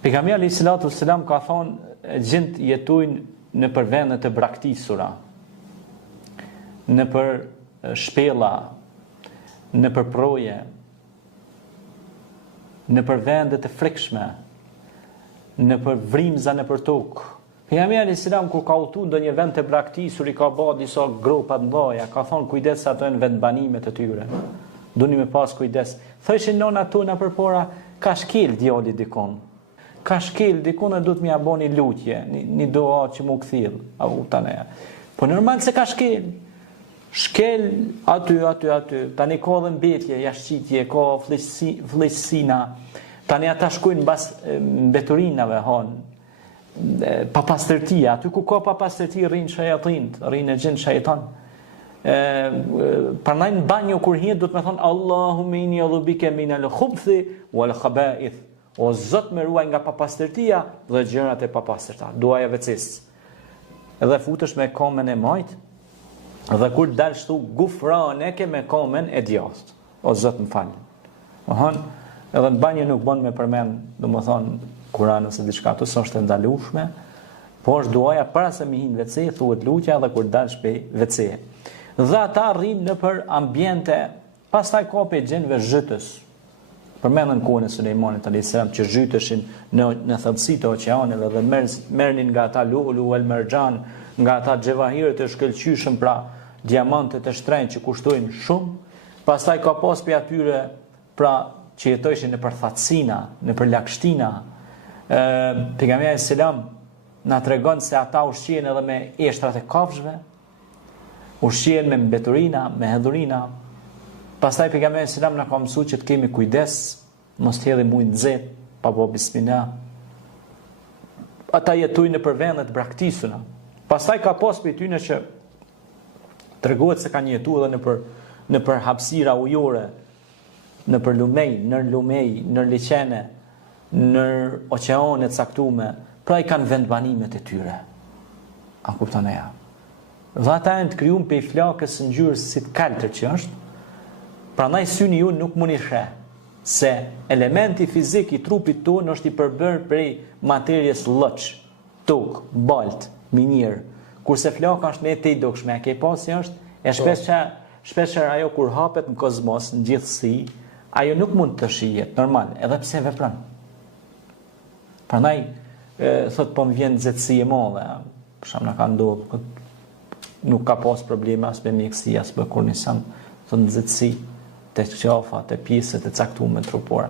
Pejgamberi alayhis salatu wassalam ka thonë gjint jetojnë në për vendet e braktisura, në për shpella, në për proje, në për vendet e frikshme, në për vrimza në për tokë. Pejgamberi alayhis salam kur ka udhëtuar ndonjë vend të braktisur, i ka bërë disa gropa të mëdha, ka thonë kujdes ato janë vendbanimet e tyre. Duni me pas kujdes. Thëshin nona tona përpara, ka shkel djali dikon. Ka shkel dikon e duhet më ia bëni lutje, një dua që më kthjell, apo tani. Po normal se ka shkel. Shkel aty, tani ka dhe mbetje, jashtëqitje, ka vllësina. Tani ata shkojnë mbas mbeturinave hon. Papastërtia, aty ku ka papastërti rrinë shajatin, rrinë e gjin shajtan. Prandaj në banjo kur hihet do të më thonë Allahumma inni a'udhu bika minal khubthi wal khaba'ith. O Zot më ruaj nga papastërtia dhe gjërat e papastërta. Duaja vecis. Edhe futesh me komen e majt, dhe kur dalsh thu gufrane ke me komen e djathtë. O Zot më fal. Edhe në banjë nuk bën me përmend, domethënë Kur'an ose diçka, ato s'është e ndalueshme, por është duaja para se mi hin WC, thuhet lutja edhe kur dalsh pe WC. Dhe ata rrinë në për ambiente, pastaj ka pe gjenve zhytës. Përmendën kohën e Sulejmanit alayhis salam që zhyteshin në thellësitë e oqeaneve dhe merrnin nga ata lu'lu wal marjan, nga ata xhevahirët e shkëlqyshëm, pra diamantet e shtrenjtë që kushtojnë shumë. Pastaj ka pas pe atyre pra që jetojshin në për thatësina, në për lagshtina. Pejgamberi alayhis salam na tregon se ata ushqihen edhe me eshtrat e kafshëve, ushqihen me mbeturina, me hedhurina. Pastaj pejgamberi alayhis salam na ka mësuar që të kemi kujdes, mos të hedhim ujë nxehtë pa bë bismillah. Ata jetojnë në për vende të braktisura. Pastaj ka pas për tyne që tregohet se kanë jetuar edhe në për hapësira ujore, në për lumej, në liqene, në oqeane të caktume, pra i kanë vendbanimet e tyre. A kupton e ja. Dhe ata janë të krijuar pe flakës së ngjyrës si të kaltër që është. Prandaj syni ju nuk mundi sheh se elementi fizik i trupit tonë është i përbërë prej materjes lloç, tokë, balt, minjer. Kurse flaka është me të dukshme, ke pasi është e shpeshherë ajo kur hapet në kozmos, në gjithësi, ajo nuk mund të shihet normal, edhe pse vepron. Prandaj thot po më vjen nxehtësi e madhe, për shkak na ka ndodhur, nuk ka pas probleme as me mjekësi as me kur nisam, thot nxehtësi te qafa, te pjesët e caktuara trupore.